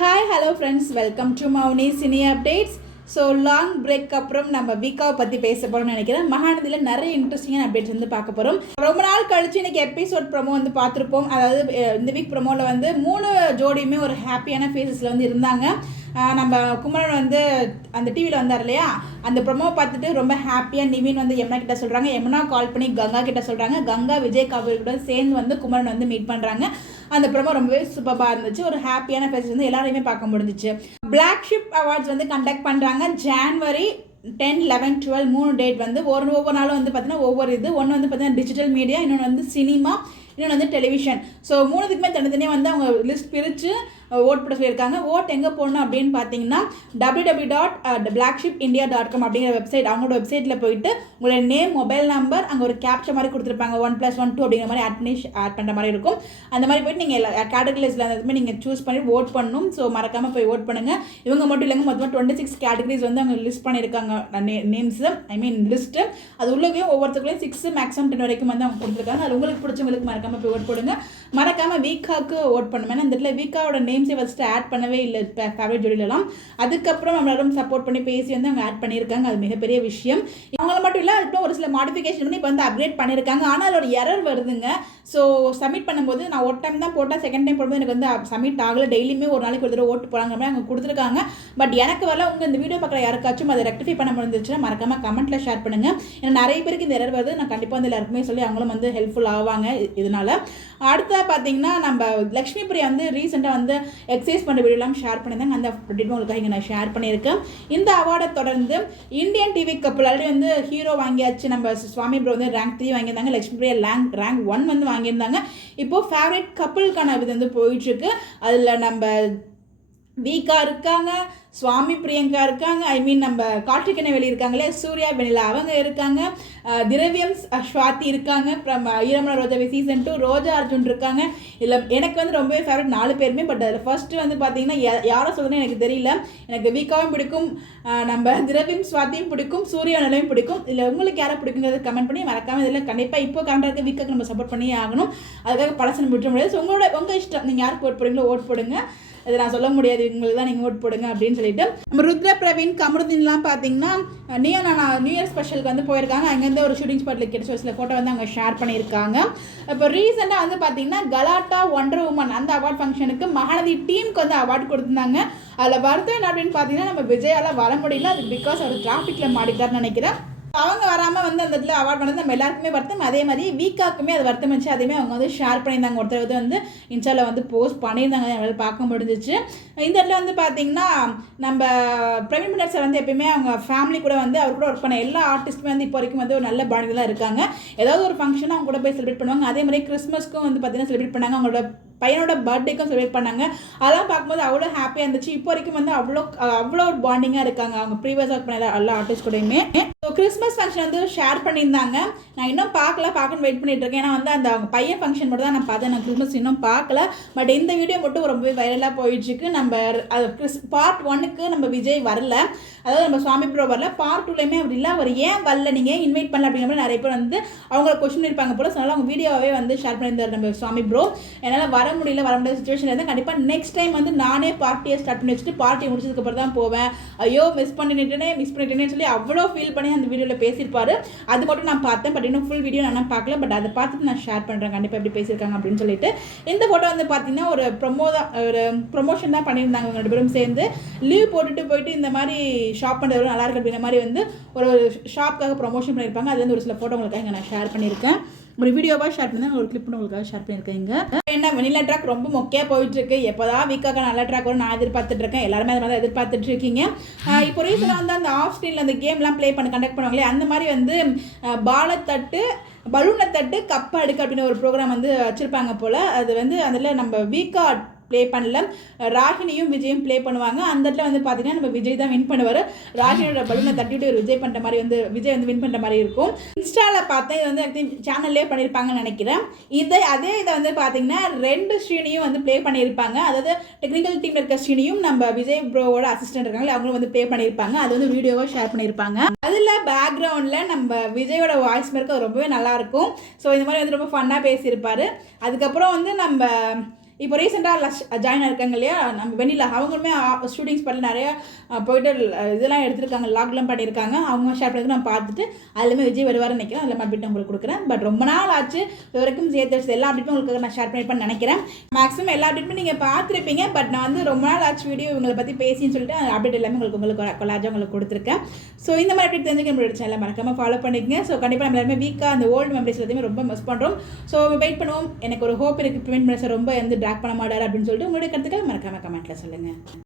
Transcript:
Hi hello friends, welcome to Mouni cine updates. So long break அப்புறம் நம்ம வீக்காவை பற்றி பேச போகிறோம்னு நினைக்கிறேன். மகாநதியில் நிறைய இன்ட்ரெஸ்டிங்கான அப்டேட்ஸ் வந்து பார்க்க போகிறோம். ரொம்ப நாள் கழிச்சு இன்றைக்கி எபிசோட் ப்ரொமோ வந்து பார்த்துருப்போம். அதாவது இந்த வீக் ப்ரொமோவில் வந்து 3 ஜோடியுமே ஒரு ஹாப்பியான ஃபேஸஸில் வந்து இருந்தாங்க. நம்ம குமரன் வந்து அந்த டிவியில் வந்தார் இல்லையா, அந்த ப்ரொமோவை பார்த்துட்டு ரொம்ப ஹாப்பியாக நிவின் வந்து யமுனா கிட்ட சொல்கிறாங்க. யமுனா கால் பண்ணி கங்கா கிட்ட சொல்கிறாங்க. கங்கா விஜய் காவேரி கூட சேர்ந்து வந்து குமரன் வந்து மீட் பண்ணுறாங்க. அந்த ப்ரொமோ ரொம்பவே சூப்பராக இருந்துச்சு. ஒரு ஹாப்பியான ஃபேஸ் வந்து எல்லாரையுமே பார்க்க முடிஞ்சிச்சு. பிளாக் ஷிப் அவார்ட்ஸ் வந்து கண்டக்ட் பண்ணுறாங்க. ஜான்வரி 10, 11, 12 3 டேட் வந்து ஒவ்வொரு நாளும் வந்து பார்த்தீங்கன்னா ஒவ்வொரு ஒன்று வந்து பார்த்தீங்கன்னா டிஜிட்டல் மீடியா, இன்னொன்று வந்து சினிமா, இன்னொன்று வந்து டெலிவிஷன். ஸோ 3த்துக்குமே தனித்தனியாக வந்து அவங்க லிஸ்ட் பிரித்து ஓட் போட சொல்லியிருக்காங்க. ஓட் எங்கே போடணும் அப்படின்னு பார்த்தீங்கன்னா www.blackshipindia.com அப்படிங்கிற வெப்சைட், அவங்களோட வெப்சைட்டில் போயிட்டு உங்களோட நேம், மொபைல் நம்பர், அங்கே ஒரு கேப்ச்சர் மாதிரி கொடுத்துருப்பாங்க. 1+1 2 அப்படிங்கிற மாதிரி ஆட் பண்ணுற மாதிரி இருக்கும். அந்த மாதிரி போய்ட்டு நீங்கள் கேட்டகரிஸில் அந்த நீங்கள் சூஸ் பண்ணி ஓட் பண்ணணும். ஸோ மறக்காமல் போய் ஓட் பண்ணுங்கள். இவங்க மட்டும் இல்லைங்க, மொத்தமாக 26 கேட்டகரிஸ் வந்து அவங்க லிஸ்ட் பண்ணியிருக்காங்க. நேம்ஸு லிஸ்ட்டு அது உள்ளேயும் ஒவ்வொருத்தருக்குள்ளேயும் 6 மேக்ஸிமம் 10 வரைக்கும் வந்து அவங்க கொடுத்துருக்காங்க. அது உங்களுக்கு பிடிச்சவங்களுக்கு மறக்காமல் போய் ஓட் போடுங்க. மறக்காமல் வீக்காவுக்கு ஓட் பண்ணுவேன். ஏன்னா இந்த இடத்துல வீக்காவோட நேம்ஸே ஃபஸ்ட்டு ஆட் பண்ணவே இல்லை ஃபேவரட் ஜோடியிலலாம். அதுக்கப்புறம் நம்மளாலும் சப்போர்ட் பண்ணி பேசி வந்து அவங்க ஆட் பண்ணியிருக்காங்க. அது மிகப்பெரிய விஷயம். அவங்கள மட்டும் இல்லை, அதுக்கப்புறம் ஒரு சில மாடிஃபிகேஷன் பண்ணி இப்போ வந்து அப்கிரேட் பண்ணியிருக்காங்க. ஆனால் அதில் ஒரு எரர் வருதுங்க. ஸோ சப்மிட் பண்ணும்போது நான் ஒரு டைம் தான் போட்டால், செகண்ட் டைம் போடும்போது எனக்கு வந்து சப்மிட் ஆகலை. டெய்லியுமே ஒரு நாளைக்கு ஒரு தடவை ஓட்டு போகிறாங்க மாதிரி அவங்க கொடுத்துருக்காங்க. பட் எனக்கு வரல. உங்கள் இந்த வீடியோ பார்க்குற யாருக்காச்சும் அதை ரெக்டிஃபை பண்ண முடிஞ்சிச்சுன்னா மறக்காமல் கமெண்ட்டில் ஷேர் பண்ணுங்கள். ஏன்னா நிறைய பேருக்கு இந்த எரர் வருது. நான் கண்டிப்பாக வந்து எல்லாருக்குமே சொல்லி அவங்களும் வந்து ஹெல்ப்ஃபுல் ஆவாங்க இதனால். அடுத்ததாக பார்த்தீங்கன்னா நம்ம லக்ஷ்மி பிரியா வந்து ரீசெண்டாக வந்து எக்ஸசைஸ் பண்ணுற வீடியோலாம் ஷேர் பண்ணியிருந்தாங்க. அந்த அப்டேட் உங்களுக்காக இங்கே நான் ஷேர் பண்ணியிருக்கேன். இந்த அவார்டை தொடர்ந்து இந்தியன் டிவி கப்பல் ஆல்ரெடி வந்து ஹீரோ வாங்கியாச்சு. நம்ம சுவாமி ப்ரோ வந்து ரேங்க் 3 வாங்கியிருந்தாங்க. லக்ஷ்மி பிரியா ரேங்க் 1 வந்து வாங்கியிருந்தாங்க. இப்போது ஃபேவரட் கப்பலுக்கான இது வந்து போயிட்டுருக்கு. அதில் நம்ம வீக்கா இருக்காங்க, சுவாமி பிரியங்கா இருக்காங்க, நம்ம கார்த்திகேயன் இருக்காங்களே, சூர்யா வெனிலா அவங்க இருக்காங்க, திரவியம் ஸ்வாதி இருக்காங்க, அப்புறம் ஈரமன ரோஜாவே சீசன் 2 ரோஜா அர்ஜுன் இருக்காங்க. இல்லை எனக்கு வந்து ரொம்பவே ஃபேவரட் 4 பேருமே. பட் அதில் ஃபர்ஸ்ட்டு வந்து பார்த்தீங்கன்னா யாரை சொல்லுன்னு எனக்கு தெரியல. எனக்கு வீக்காவும் பிடிக்கும், நம்ம திரவியம் ஸ்வாதியும் பிடிக்கும், சூர்யா வெனிலாவும் பிடிக்கும். இல்லை உங்களுக்கு யாரை பிடிக்குங்கிறது கமெண்ட் பண்ணி மறக்காமல் இதில் கண்டிப்பாக இப்போ கரெக்டாக இருக்க வீக்காக்கு நம்ம சப்போர்ட் பண்ணியே ஆகணும். அதுக்காக பழசனை விட்டுற முடியாது. ஸோ உங்கள் இஷ்டம், நீங்கள் யாருக்கு ஓட் போடுறீங்களோ ஓட் போடுங்க. அது நான் சொல்ல முடியாது, உங்களுக்கு தான் நீங்கள் ஓட் போடுங்க அப்படின்னு சொல்லிட்டு. நம்ம ருத்ர பிரவீன் கமருதீன்லாம் பார்த்தீங்கன்னா நியூ இயர் ஸ்பெஷலுக்கு வந்து போயிருக்காங்க. அங்கேருந்து ஒரு ஷூட்டிங் ஸ்பாட்டில் கிடைச்ச சில ஃபோட்டோ வந்து அவங்க ஷேர் பண்ணியிருக்காங்க. இப்போ ரீசெண்டாக வந்து பார்த்தீங்கன்னா கலாட்டா ஒண்டர் உமன் அந்த அவார்ட் ஃபங்க்ஷனுக்கு மகாநதி டீமுக்கு வந்து அவார்டு கொடுத்துருந்தாங்க. அதில் வருத்தம் என்ன அப்படின்னு பார்த்தீங்கன்னா நம்ம விஜயால் வர முடியல. அது பிகாஸ் அவர் டிராஃபிக்கில் மாட்டிட்டார்னு நினைக்கிறேன். அவங்க வராமல் வந்து அந்த இடத்துல அவார்ட் பண்ணது நம்ம எல்லாருக்குமே வருத்தம். அதே மாதிரி வீக்காக்குமே அது வருத்தம் வச்சு அதையுமே அவங்க வந்து ஷேர் பண்ணியிருந்தாங்க. ஒருத்தர் வந்து இன்ஸ்டாவில் வந்து போஸ்ட் பண்ணியிருந்தாங்க, எங்களால் பார்க்க முடிஞ்சிச்சு. இந்த இடத்துல வந்து பார்த்திங்கன்னா நம்ம பிரவீன் பின்னர் சார் வந்து எப்பயுமே அவங்க ஃபேமிலி கூட வந்து அவர் கூட ஒர்க் பண்ண எல்லா ஆர்டிஸ்ட்டுமே வந்து இப்போ வரைக்கும் வந்து ஒரு நல்ல பாண்டிங்லாம் இருக்காங்க. ஏதாவது ஒரு ஃபங்க்ஷன் அவங்க கூட போய் செலிப்ரேட் பண்ணுவாங்க. அதே மாதிரி கிறிஸ்மஸ்க்கும் வந்து பார்த்திங்கன்னா செலிப்ரேட் பண்ணாங்க. அவங்களோட பையனோட பர்த்டேக்கும் செலிப்ரேட் பண்ணாங்க. அதெல்லாம் பார்க்கும்போது அவ்வளோ ஹாப்பியாக இருந்துச்சு. இப்போ வரைக்கும் வந்து அவ்வளோ ஒரு பாண்டிங்காக இருக்காங்க அவங்க ப்ரீவியஸ் ஒர்க் பண்ண எல்லா ஆர்டிஸ்ட் கூடயுமே. ஸோ கிறிஸ்மஸ் ஃபங்க்ஷன் வந்து ஷேர் பண்ணியிருந்தாங்க. நான் இன்னும் பார்க்கணும்னு வெயிட் பண்ணிட்டு இருக்கேன். ஏன்னா வந்து அந்த அவங்க பையன் ஃபங்க்ஷன் மட்டும் தான் நான் பார்த்தேன். நான் கிறிஸ்மஸ் இன்னும் பார்க்கல. பட் இந்த வீடியோ மட்டும் ரொம்பவே வைரலாக போயிட்டுருக்கு. நம்ம பார்ட் 1க்கு நம்ம விஜய் வரல, அதாவது நம்ம சுவாமி ப்ரோ வரல. பார்ட் 2லையுமே அப்படி இல்லை, அவர் ஏன் வரல, நீங்கள் ஏன் இன்வைட் பண்ணல அப்படிங்கிற மாதிரி நிறைய பேர் வந்து அவங்கள கொஸ்டின் இருப்பாங்க போல. ஸோ அதனால் அவங்க வீடியோவே வந்து ஷேர் பண்ணியிருந்தார் நம்ம சுவாமி ப்ரோ. என்னால் வர முடியாத சுச்சுவேஷன் இருந்தால் கண்டிப்பாக நெக்ஸ்ட் டைம் வந்து நானே பார்ட்டியை ஸ்டார்ட் பண்ணி வச்சுட்டு பார்ட்டி முடிச்சதுக்கப்புறம் தான் போவேன். ஐயோ மிஸ் பண்ணிட்டேனே சொல்லி அவ்வளோ ஃபீல் பண்ணி அந்த வீடியோவில் பேசியிருப்பாரு. அது மட்டும் நான் பார்த்தேன். பட் இன்னும் ஃபுல் வீடியோ நான் பார்க்கல. பட் அதை பார்த்துட்டு நான் ஷேர் பண்ணுறேன் கண்டிப்பாக எப்படி பேசியிருக்காங்க அப்படின்னு சொல்லிட்டு. இந்த ஃபோட்டோ வந்து பார்த்தீங்கன்னா ஒரு ப்ரொமோஷன் தான் பண்ணியிருந்தாங்க. அவங்க 2 பேரும் சேர்ந்து லீவ் போயிட்டு இந்த மாதிரி ஷாப் பண்ணுறது நல்லா இருக்கு அப்படின்ற மாதிரி வந்து ஒரு ஷாப்காக ப்ரொமோஷன் பண்ணியிருப்பாங்க. அது வந்து ஒரு சில ஃபோட்டோ உங்களுக்காக இங்கே நான் ஷேர் பண்ணியிருக்கேன். ஒரு வீடியோவாக ஷேர் பண்ணி ஒரு கிளிப் உங்களுக்காக ஷேர் பண்ணியிருக்கேங்க. என்ன வெனிலா ட்ராக் ரொம்ப மொக்கையாக போயிட்டுருக்கு. எப்போதான் வீக்காக நல்ல ட்ராக் வரும் நான் எதிர்பார்த்துட்டு இருக்கேன். எல்லாருமே அது மாதிரி எதிர்பார்த்துட்டு இருக்கீங்க. இப்போ ரீசெண்டாக வந்து அந்த ஆஃப் ஸ்க்ரீனில் அந்த கேம்லாம் கண்டக்ட் பண்ணுவாங்களே, அந்த மாதிரி வந்து பலூனை தட்டு கப்பை அடுக்கு அப்படின்னு ஒரு ப்ரோக்ராம் வந்து வச்சுருப்பாங்க போல். அது வந்து அதில் நம்ம வீக்கா ப்ளே பண்ணல, ராகினியும் விஜயும் ப்ளே பண்ணுவாங்க. அந்த இடத்துல வந்து பார்த்தீங்கன்னா நம்ம விஜய் தான் வின் பண்ணுவார். ராகினியோட பலூனை தட்டிவிட்டு விஜய் பண்ணுற மாதிரி வந்து விஜய் வந்து வின் பண்ணுற மாதிரி இருக்கும். இன்ஸ்டாவில் பார்த்தேன், இது வந்து எனக்கு சேனல்லே பண்ணியிருப்பாங்கன்னு நினைக்கிறேன். இதை வந்து பார்த்தீங்கன்னா 2 ஸ்ரீனியும் வந்து ப்ளே பண்ணியிருப்பாங்க. அதாவது டெக்னிக்கல் டீமில் இருக்க ஸ்ரீனியும் நம்ம விஜய் ப்ரோவோட அசிஸ்டன்ட் இருக்காங்க, அவங்களும் வந்து ப்ளே பண்ணியிருப்பாங்க. அது வந்து வீடியோவாக ஷேர் பண்ணியிருப்பாங்க. அதில் பேக்ரவுண்டில் நம்ம விஜயோட வாய்ஸ் இருக்க ரொம்பவே நல்லாயிருக்கும். ஸோ இந்த மாதிரி வந்து ரொம்ப ஃபன்னாக பேசியிருப்பார். அதுக்கப்புறம் வந்து நம்ம இப்போ ரீசெண்டாக ஜாயின் இருக்காங்க இல்லையா நம்ம வெண்ணிலா, அவங்களுமே ஷூட்டிங் ஸ்பாட்டில் நிறையா போயிட்டு இதெல்லாம் எடுத்திருக்காங்க, லாக்லாம் பண்ணியிருக்காங்க. அவங்க ஷேர் பண்ணி நான் பார்த்துட்டு அதுலேயுமே விஜய் வருவார்னு நினைக்கிறேன். அதில் அப்டேட் உங்களுக்கு கொடுக்குறேன். பட் ரொம்ப நாள் ஆச்சு இது வரைக்கும் சேர்த்து வச்சு எல்லா அப்டேட்டும் உங்களுக்கு நான் ஷேர் பண்ணிப்பேன்னு நினைக்கிறேன். மேக்ஸிமம் எல்லா அப்டேட்டுமே நீங்கள் பார்த்துருப்பீங்க. பட் நான் வந்து ரொம்ப நாள் ஆச்சு வீடியோ இவங்களை பற்றி பேசின்னு சொல்லிட்டு அப்டேட் எல்லாமே உங்களுக்கு கொலாஜாக உங்களுக்கு கொடுத்துருக்கேன். ஸோ இந்த மாதிரி அப்டேட் தெரிஞ்சுக்க நம்மளோட சேனல் மறக்காமல் ஃபாலோ பண்ணிக்கங்க. ஸோ கண்டிப்பாக நம்ம எல்லாருமே வீக்காக அந்த ஓல்டு மெமரிஸ் எல்லாத்தையுமே ரொம்ப மிஸ் பண்ணுறோம். ஸோ வெயிட் பண்ணுவோம். எனக்கு ஒரு ஹோப் இருக்குது பிரிவென்ட் பண்ண ரொம்ப வந்து ட்ராக் பண்ண மாட்டார் அப்படின்னு சொல்லிட்டு உங்களுடைய கருத்துக்கள் மறக்காமல் கமெண்ட்டில் சொல்லுங்கள்.